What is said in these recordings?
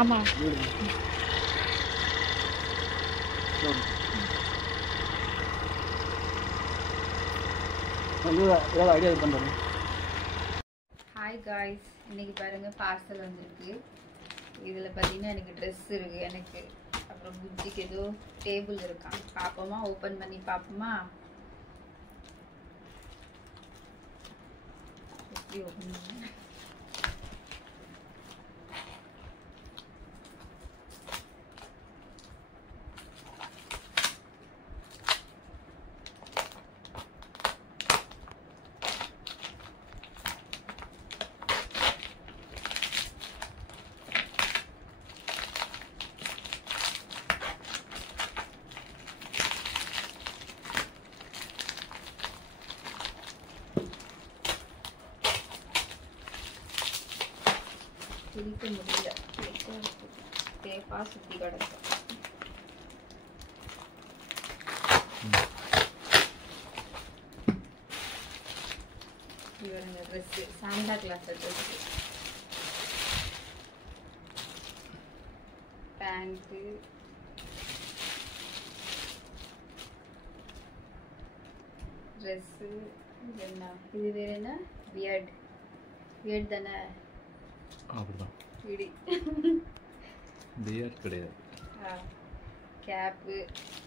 ஆமா ஐடியா பண்றேன். Hi guys, இன்னைக்கு பாருங்க பார்சல் வந்திருக்கு. இதில் பார்த்தீங்கன்னா எனக்கு ட்ரெஸ் இருக்கு, எனக்கு அப்புறம் புஜ்ஜிக்கு ஏதோ டேபிள் இருக்கான். பார்ப்போமா, ஓப்பன் பண்ணி பார்ப்போமா? எப்படி ஓப்பன் பண்ண? பிரிக்க முடியல, டேப்பா சுற்றி கிடக்கும். இவருங்க dress, Santa Claus dress, pant, dress. இது என்ன, இது வேறு என்ன? பியர்ட் பியர்ட் தானே? அப்படிதான். இடி பியர்ட் கிடையாது. கேப்பு,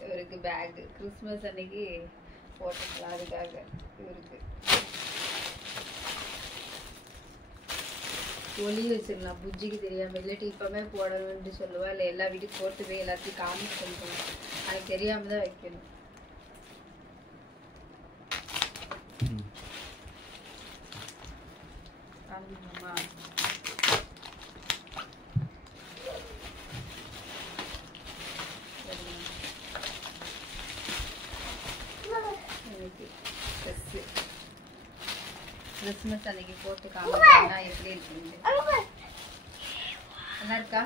இவருக்கு பேக்கு, கிறிஸ்மஸ் அன்னைக்கு போட்டுக்கலாம், அதுக்காக இவருக்கு ஒளி வச்சிடலாம். புஜ்ஜிக்கு தெரியாம, இல்லாட்டி இப்பவுமே போடணும்னு சொல்லுவா, இல்லை எல்லா வீட்டுக்கு போட்டு போய் எல்லாத்தையும் காமிச்சு சொல்லணும். எனக்கு தெரியாம தான் வைக்கணும். காமிக்கணுமா? கிறிஸ்மஸ் அன்னைக்கு போட்டு காமிச்சா எப்படி இருக்கு? நல்லா இருக்கா?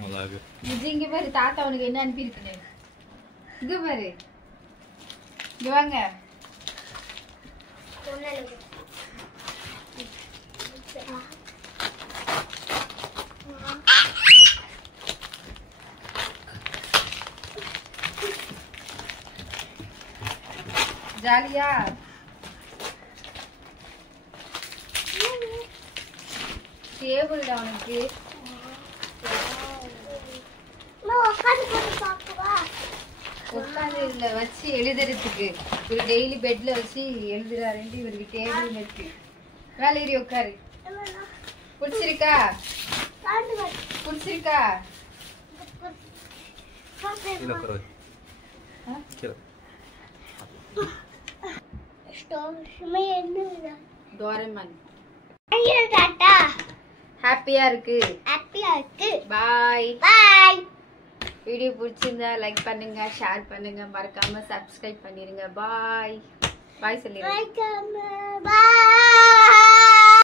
நல்லா இருக்கு. விஜய் இங்க பாரு, தாத்தா உனக்கு என்ன அனுப்பியிருக்குன்னு. இங்க பாரு, இங்க வாங்க. ஜாலியா டேபிள் அவனுக்கு உட்காந்து இதுல வச்சு எழுதுறதுக்கு. இவர் டெய்லி பெட்ல வச்சு எழுதுறாருன்ட்டு இவருக்கு டேபிள் இருக்கு. வேலை ஏறி உட்காரு. பிடிச்சிருக்கா? பிடிச்சிருக்கா? டோரேமான் ஹாப்பியா இருக்கு. பாய் பாய். வீடியோ பிடிச்சிருந்தா லைக் பண்ணுங்க, ஷேர் பண்ணுங்க, மறக்காம சப்ஸ்கிரைப் பண்ணிருங்க. பாய் பாய் சொல்லிடுங்க.